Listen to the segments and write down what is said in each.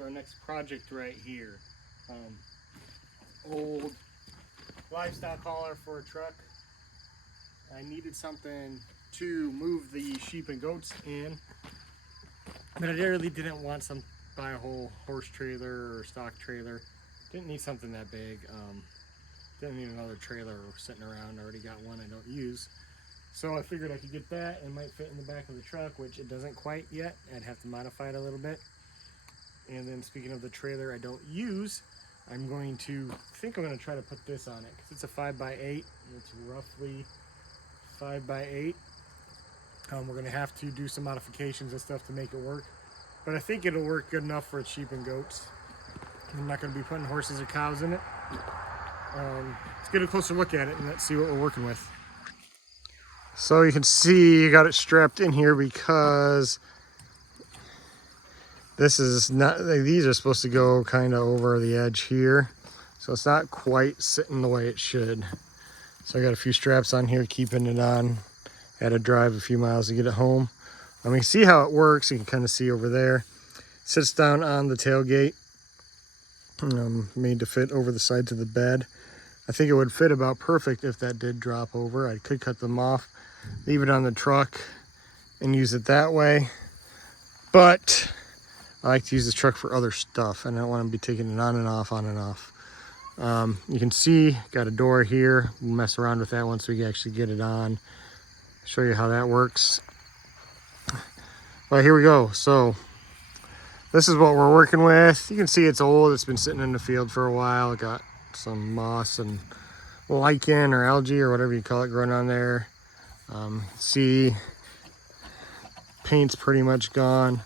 our next project right here. Old livestock hauler for a truck. I needed something to move the sheep and goats in, but I really didn't want to buy a whole horse trailer or stock trailer. Didn't need something that big. Didn't need another trailer sitting around. I already got one I don't use. So I figured I could get that. It might fit in the back of the truck, which it doesn't quite yet. I'd have to modify it a little bit. And then speaking of the trailer I don't use, I'm going to try to put this on it because it's a 5x8 and it's roughly 5x8. We're going to have to do some modifications and stuff to make it work, but I think it'll work good enough for sheep and goats. I'm not going to be putting horses or cows in it. Let's get a closer look at it and let's see what we're working with. So you can see you got it strapped in here because this is not, these are supposed to go kind of over the edge here. So it's not quite sitting the way it should. So I got a few straps on here keeping it on. Had to drive a few miles to get it home. I mean, see how it works. You can kind of see over there. It sits down on the tailgate. Made to fit over the sides of the bed. I think it would fit about perfect if that did drop over. I could cut them off, leave it on the truck, and use it that way. But I like to use the truck for other stuff, and I don't want to be taking it on and off, on and off. You can see, got a door here. We'll mess around with that once we actually get it on. Show you how that works. Well, here we go. So this is what we're working with. You can see it's old. It's been sitting in the field for a while. It got some moss and lichen or algae or whatever you call it growing on there. See, paint's pretty much gone.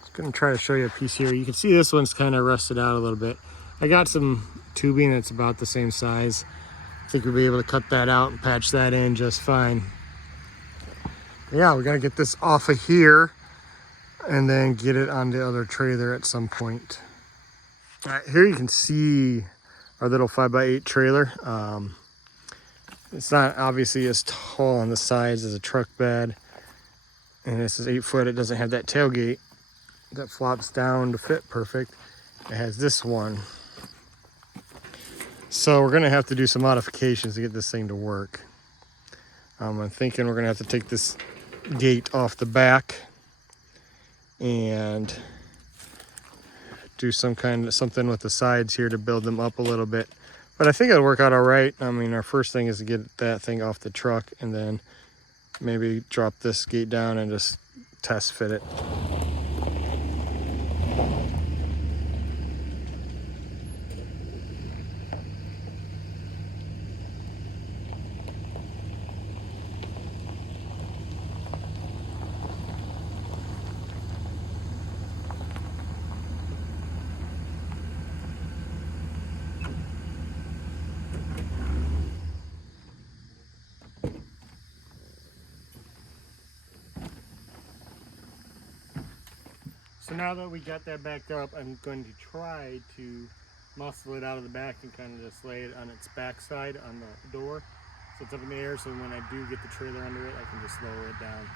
Just gonna try to show you a piece here. You can see this one's kind of rusted out a little bit. I got some tubing that's about the same size. I think we'll be able to cut that out and patch that in just fine. Yeah, we gotta get this off of here and then get it on the other trailer at some point. All right, here you can see our little 5x8 trailer. It's not obviously as tall on the sides as a truck bed. And this is 8 foot. It doesn't have that tailgate that flops down to fit perfect. It has this one. So we're gonna have to do some modifications to get this thing to work. I'm thinking we're gonna have to take this gate off the back and do something with the sides here to build them up a little bit. But I think it'll work out all right. I mean, our first thing is to get that thing off the truck and then maybe drop this gate down and just test fit it. So now that we got that backed up, I'm going to try to muscle it out of the back and kind of just lay it on its backside on the door. So it's up in the air, so when I do get the trailer under it, I can just lower it down.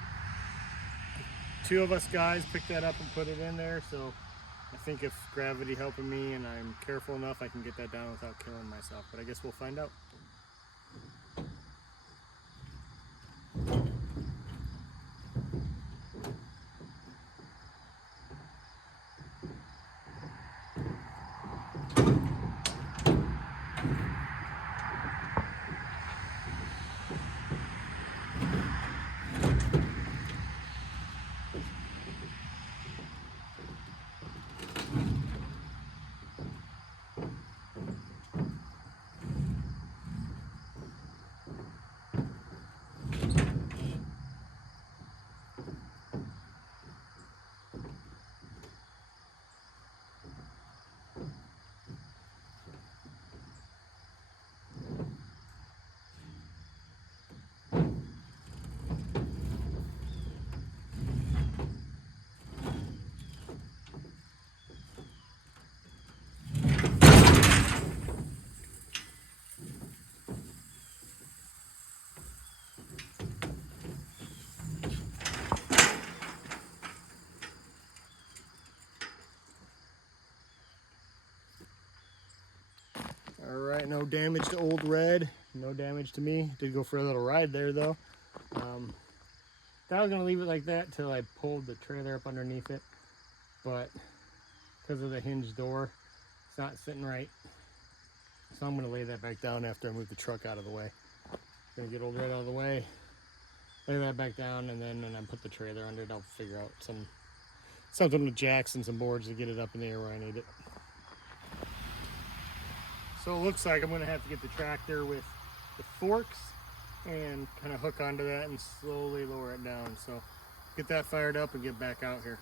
2 of us guys picked that up and put it in there, so I think if gravity helping me and I'm careful enough, I can get that down without killing myself. But I guess we'll find out. All right, no damage to Old Red, no damage to me. Did go for a little ride there though. I was gonna leave it like that till I pulled the trailer up underneath it, but because of the hinge door, it's not sitting right. So I'm gonna lay that back down after I move the truck out of the way. Gonna get Old Red out of the way, lay that back down, and then when I put the trailer under it, I'll figure out something with jacks and some boards to get it up in the air where I need it. So it looks like I'm gonna have to get the tractor with the forks and kind of hook onto that and slowly lower it down. So get that fired up and get back out here.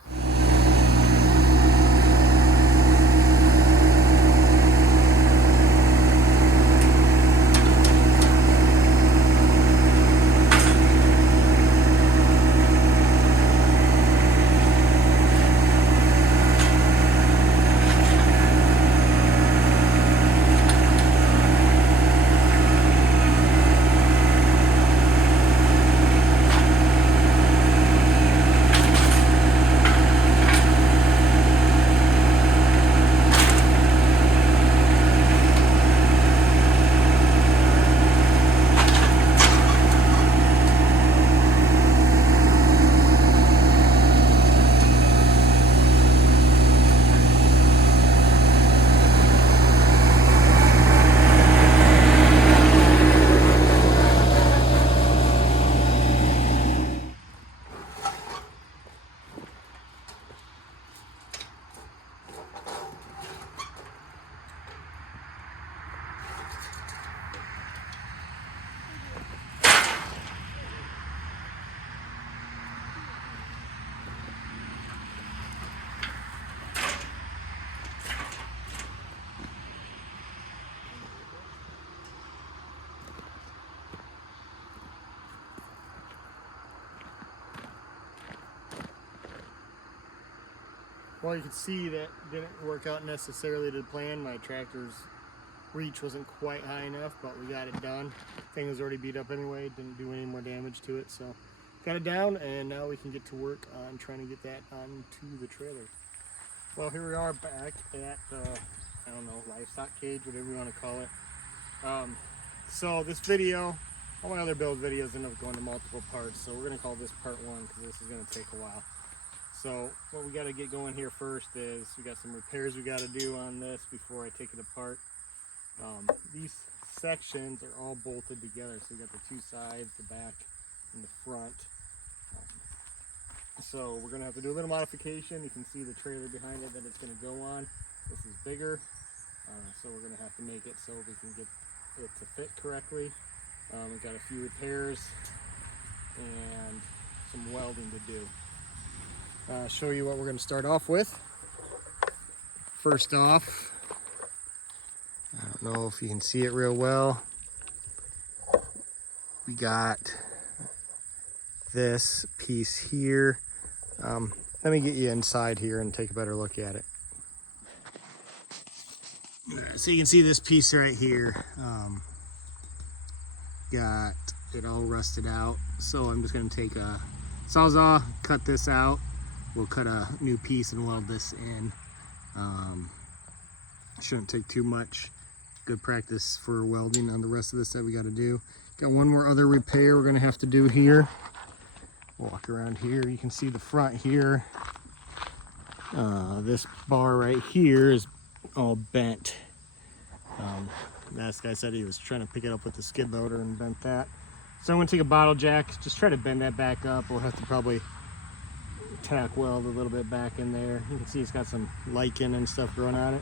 Well, you can see that didn't work out necessarily to plan. My tractor's reach wasn't quite high enough, but we got it done. Thing was already beat up anyway, didn't do any more damage to it, so got it down, and now we can get to work on trying to get that onto the trailer. Well, here we are back at the, I don't know, livestock cage, whatever you want to call it. So this video, all my other build videos end up going to multiple parts, so we're going to call this part one because this is going to take a while. So what we got to get going here first is we got some repairs we got to do on this before I take it apart. These sections are all bolted together, so we got the two sides, the back and the front. So we're going to have to do a little modification. You can see the trailer behind it that it's going to go on. This is bigger, so we're going to have to make it so we can get it to fit correctly. We've got a few repairs and some welding to do. Show you what we're going to start off with. First off, I don't know if you can see it real well. We got this piece here. Let me get you inside here and take a better look at it. So you can see this piece right here. Got it all rusted out. So I'm just going to take a Sawzall, cut this out. We'll cut a new piece and weld this in. Shouldn't take too much. Good practice for welding on the rest of this that we got to do. Got one more other repair we're going to have to do here. Walk around here. You can see the front here. This bar right here is all bent. This guy said he was trying to pick it up with the skid loader and bent that. So I'm going to take a bottle jack, just try to bend that back up. We'll have to probably tack weld a little bit back in there. You can see it's got some lichen and stuff growing on it.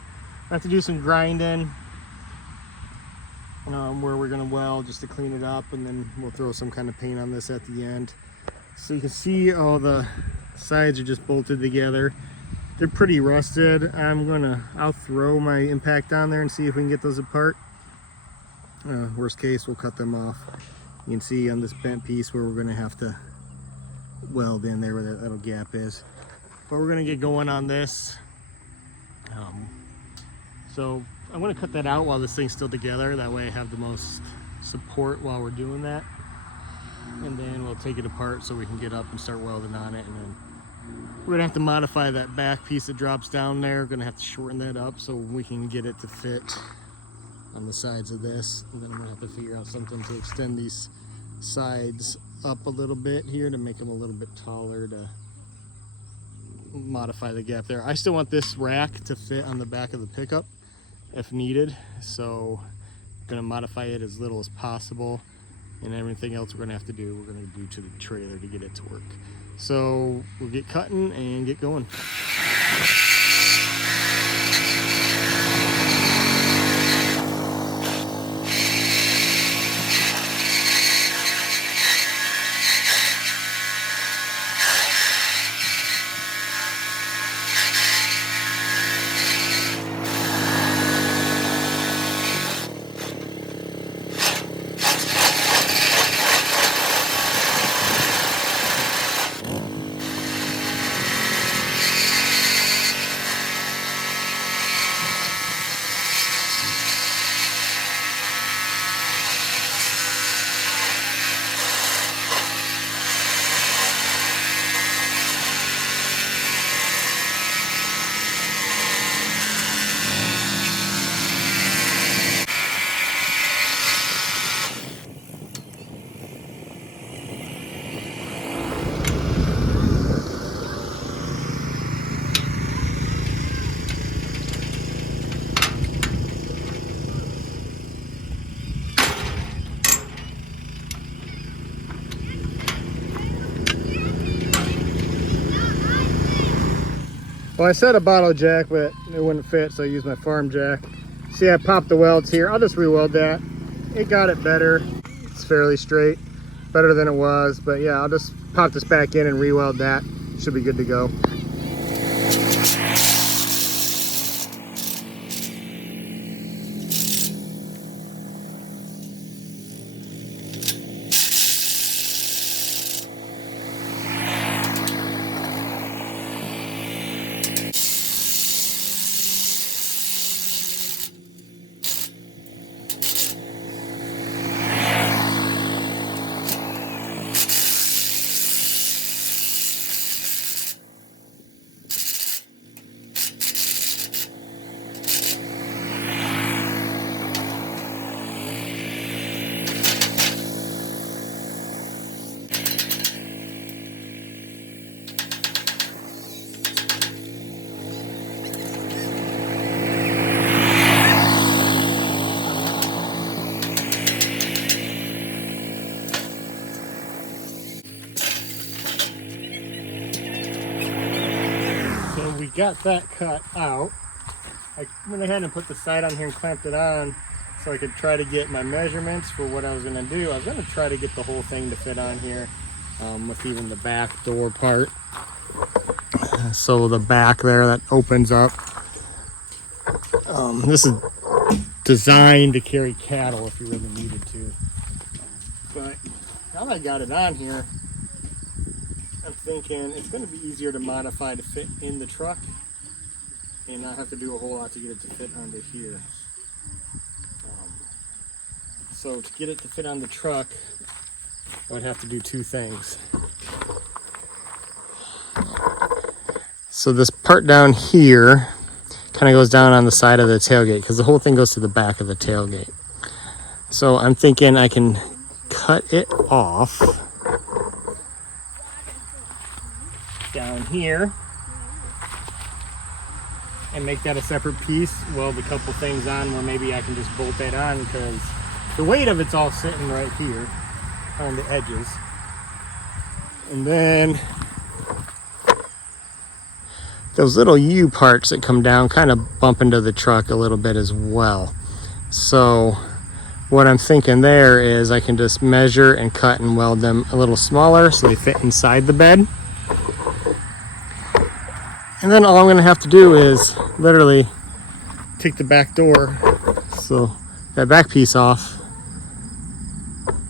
I have to do some grinding where we're going to weld just to clean it up, and then we'll throw some kind of paint on this at the end. So you can see all the sides are just bolted together. They're pretty rusted. I'll throw my impact on there and see if we can get those apart. Worst case, we'll cut them off. You can see on this bent piece where we're going to have to weld in there where that little gap is. But we're going to get going on this. So I'm going to cut that out while this thing's still together. That way I have the most support while we're doing that. And then we'll take it apart so we can get up and start welding on it. And then we're going to have to modify that back piece that drops down there. We're going to have to shorten that up so we can get it to fit on the sides of this. And then I'm gonna have to figure out something to extend these sides up a little bit here to make them a little bit taller to modify the gap there. I still want this rack to fit on the back of the pickup if needed, so I'm gonna modify it as little as possible, and everything else we're gonna have to do, we're gonna do to the trailer to get it to work. So we'll get cutting and get going. Well, I said a bottle jack, but it wouldn't fit, so I used my farm jack. See, I popped the welds here. I'll just re-weld that. It got it better. It's fairly straight, better than it was. But yeah, I'll just pop this back in and re-weld that. Should be good to go. Got that cut out. I went ahead and put the side on here and clamped it on so I could try to get my measurements for what I was going to do. I was going to try to get the whole thing to fit on here with even the back door part. So the back there that opens up. This is designed to carry cattle if you really needed to. But now that I got it on here, I'm thinking it's going to be easier to modify to fit in the truck and not have to do a whole lot to get it to fit onto here. So to get it to fit on the truck, I would have to do two things. So this part down here kind of goes down on the side of the tailgate because the whole thing goes to the back of the tailgate. So I'm thinking I can cut it off down here and make that a separate piece. Weld a couple things on where maybe I can just bolt that on because the weight of it's all sitting right here on the edges. And then those little U parts that come down kind of bump into the truck a little bit as well. So what I'm thinking there is I can just measure and cut and weld them a little smaller so they fit inside the bed. And then all I'm going to have to do is literally take the back door, so that back piece off,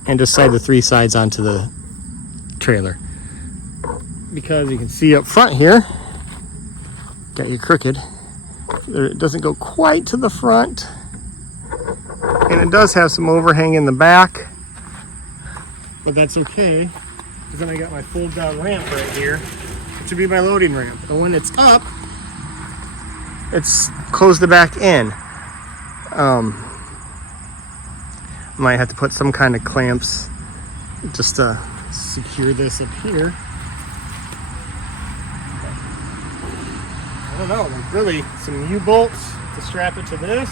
and just slide the three sides onto the trailer. Because you can see up front here, got your crooked, it doesn't go quite to the front, and it does have some overhang in the back, but that's okay, because then I got my fold down ramp right here, which would be my loading ramp. And when it's up, it's closed the back in. Might have to put some kind of clamps just to secure this up here. I don't know, like really some U-bolts to strap it to this.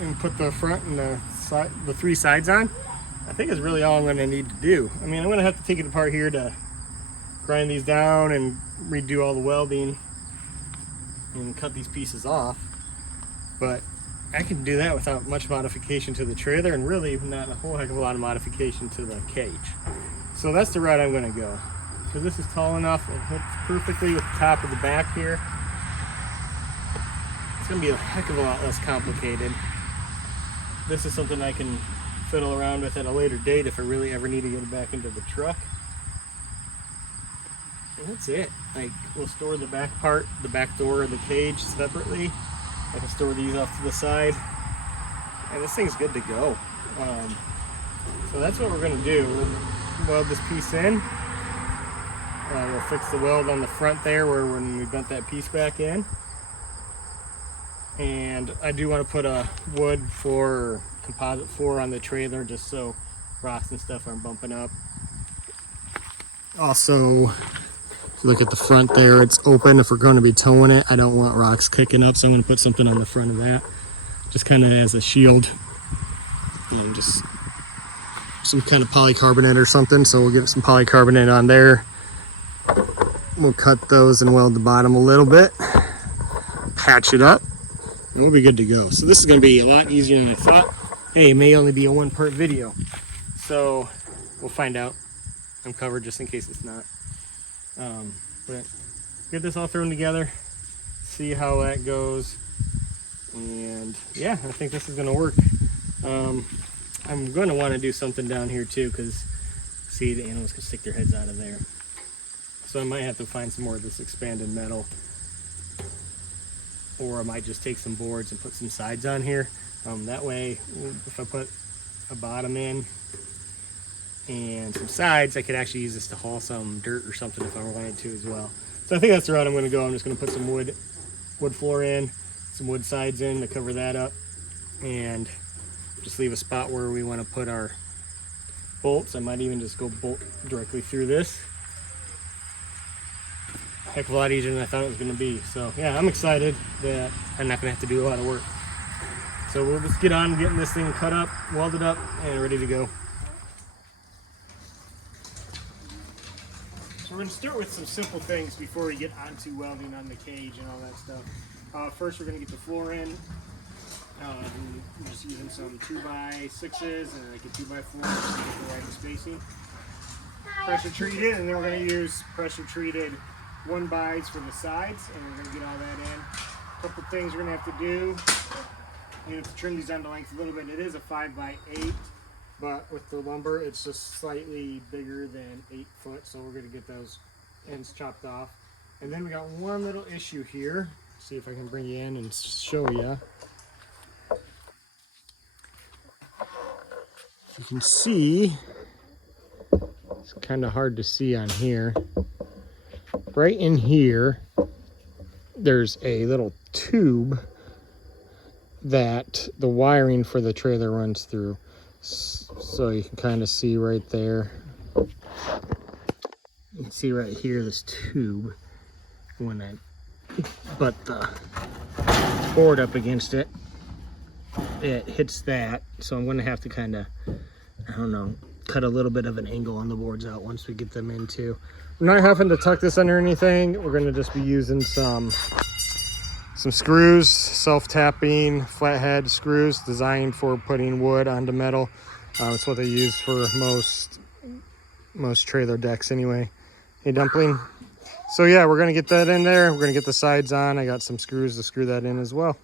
And put the front and the three sides on. I think is really all I'm going to need to do. I mean, I'm going to have to take it apart here to grind these down and redo all the welding and cut these pieces off. But I can do that without much modification to the trailer and really not a whole heck of a lot of modification to the cage. So that's the route I'm going to go. Because this is tall enough, it hooks perfectly with the top of the back here. It's going to be a heck of a lot less complicated. This is something I can fiddle around with at a later date if I really ever need to get it back into the truck. And that's it. Like, we'll store the back part, the back door of the cage separately. I can store these off to the side. And this thing's good to go. So that's what we're going to do. We'll weld this piece in. We'll fix the weld on the front there where when we bent that piece back in. And I do want to put a wood floor or composite floor on the trailer just so rocks and stuff aren't bumping up. Also, if you look at the front there, it's open. If we're going to be towing it, I don't want rocks kicking up, so I'm going to put something on the front of that, just kind of as a shield. And just some kind of polycarbonate or something, so we'll get some polycarbonate on there. We'll cut those and weld the bottom a little bit, patch it up, and we'll be good to go. So this is going to be a lot easier than I thought. Hey, it may only be a one-part video, so we'll find out. I'm covered just in case it's not. But get this all thrown together, see how that goes, and yeah, I think this is going to work. I'm going to want to do something down here too, because see, the animals can stick their heads out of there. So I might have to find some more of this expanded metal, or I might just take some boards and put some sides on here. That way, if I put a bottom in and some sides, I could actually use this to haul some dirt or something if I wanted to as well. So I think that's the route I'm going to go. I'm just going to put some wood floor in, some wood sides in to cover that up, and just leave a spot where we want to put our bolts. I might even just go bolt directly through this. Heck of a lot easier than I thought it was going to be. So yeah, I'm excited that I'm not going to have to do a lot of work. So we'll just get on getting this thing cut up, welded up, and ready to go. So we're going to start with some simple things before we get onto welding on the cage and all that stuff. First, we're going to get the floor in. I'm just using some 2x6s and like a 2x4 to get the right spacing. Pressure treated, and then we're going to use pressure treated 1x's for the sides, and we're going to get all that in. A couple things we're going to have to do. You have to trim these down to length a little bit. It is a 5x8, but with the lumber, it's just slightly bigger than 8 foot, so we're going to get those ends chopped off. And then we got one little issue here. See if I can bring you in and show you. You can see, it's kind of hard to see on here. Right in here, there's a little tube that the wiring for the trailer runs through. So you can kind of see right there. You can see right here this tube. When I butt the board up against it, it hits that. So I'm going to have to kind of, I don't know, cut a little bit of an angle on the boards out once we get them in too. We're not having to tuck this under anything. We're going to just be using some screws, self-tapping flathead screws designed for putting wood onto metal. It's what they use for most trailer decks anyway. Hey, Dumpling. So yeah, we're going to get that in there. We're going to get the sides on. I got some screws to screw that in as well.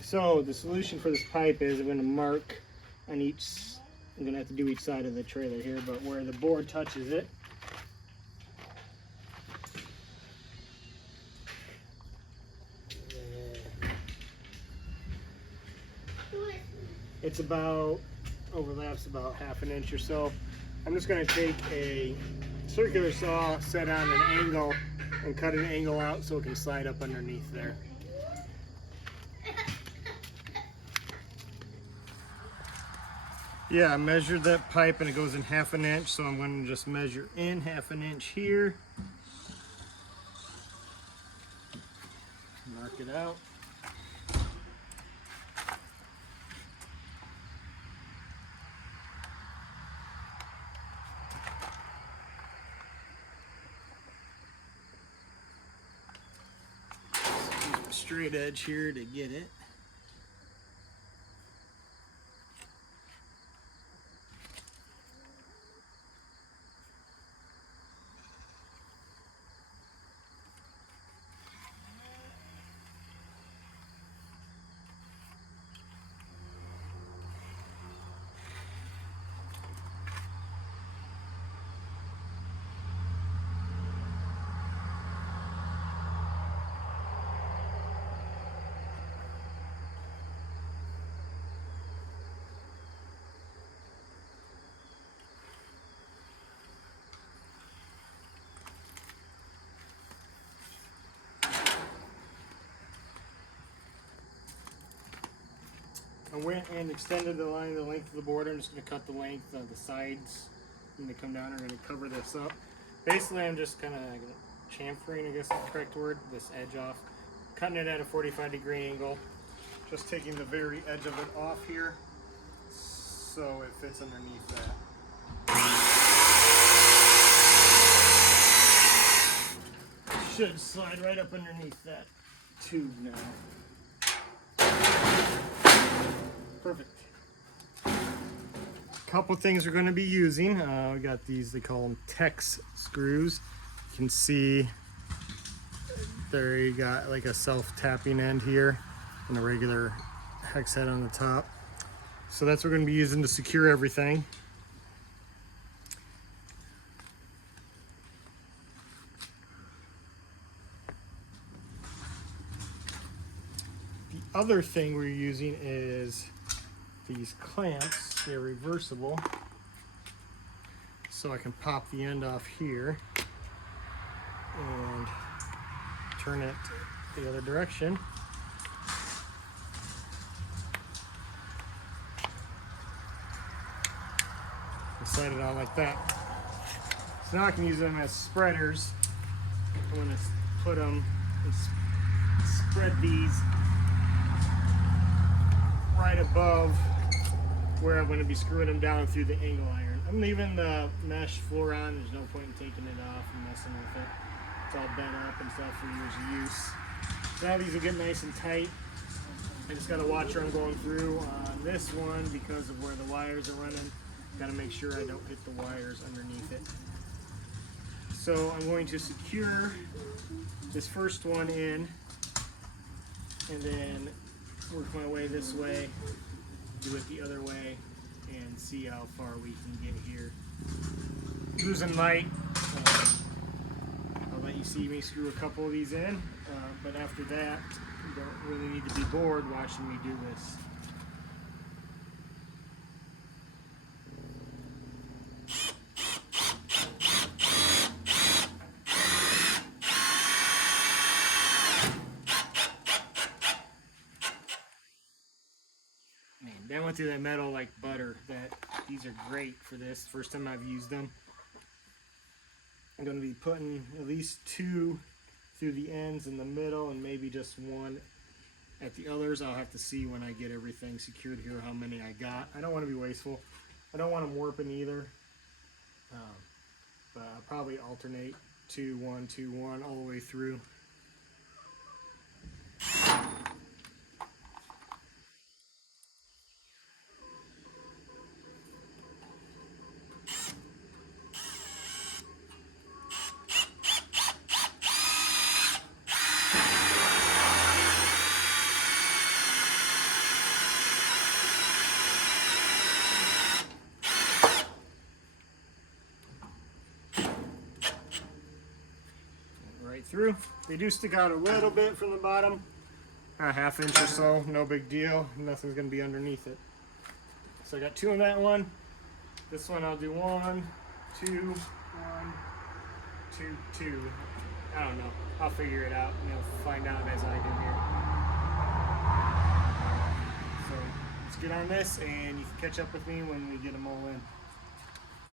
So the solution for this pipe is I'm going to mark on each, I'm going to have to do each side of the trailer here, but where the board touches it, it's about, overlaps about 1/2 inch or so. I'm just going to take a circular saw, set on an angle, and cut an angle out so it can slide up underneath there. Yeah, I measured that pipe and it goes in 1/2 inch, so I'm going to just measure in 1/2 inch here. Mark it out. Use a straight edge here to get it. I went and extended the line, the length of the board. I'm just going to cut the length of the sides when they come down. I'm going to cover this up. Basically, I'm just kind of chamfering, I guess is the correct word, this edge off. Cutting it at a 45-degree angle. Just taking the very edge of it off here so it fits underneath that. Should slide right up underneath that tube now. Perfect. Couple things we're going to be using. We got these, they call them Tex screws. You can see there you got like a self-tapping end here and a regular hex head on the top. So that's what we're going to be using to secure everything. The other thing we're using is these clamps. They're reversible, so I can pop the end off here and turn it the other direction. And slide it on like that. So now I can use them as spreaders. I'm going to put them and spread these right above where I'm going to be screwing them down through the angle iron. I'm leaving the mesh floor on. There's no point in taking it off and messing with it. It's all bent up and stuff for years of use. So now these will get nice and tight. I just got to watch where I'm going through on this one because of where the wires are running. Got to make sure I don't hit the wires underneath it. So I'm going to secure this first one in and then work my way this way, do it the other way, and see how far we can get here. Losing light, I'll let you see me screw a couple of these in, but after that, you don't really need to be bored watching me do this. They went through that metal like butter. These are great for this. First time I've used them. I'm going to be putting at least 2 through the ends in the middle and maybe just 1 at the others. I'll have to see when I get everything secured here how many I got. I don't want to be wasteful. I don't want them warping either. But I'll probably alternate 2, 1, 2, 1 all the way through. Through. They do stick out a little bit from the bottom, a 1/2 inch or so, no big deal. Nothing's going to be underneath it. So I got 2 on that one. This one I'll do 1, 2, 1, 2, 2. I don't know. I'll figure it out and you'll find out as I do here. So get on this, and you can catch up with me when we get them all in.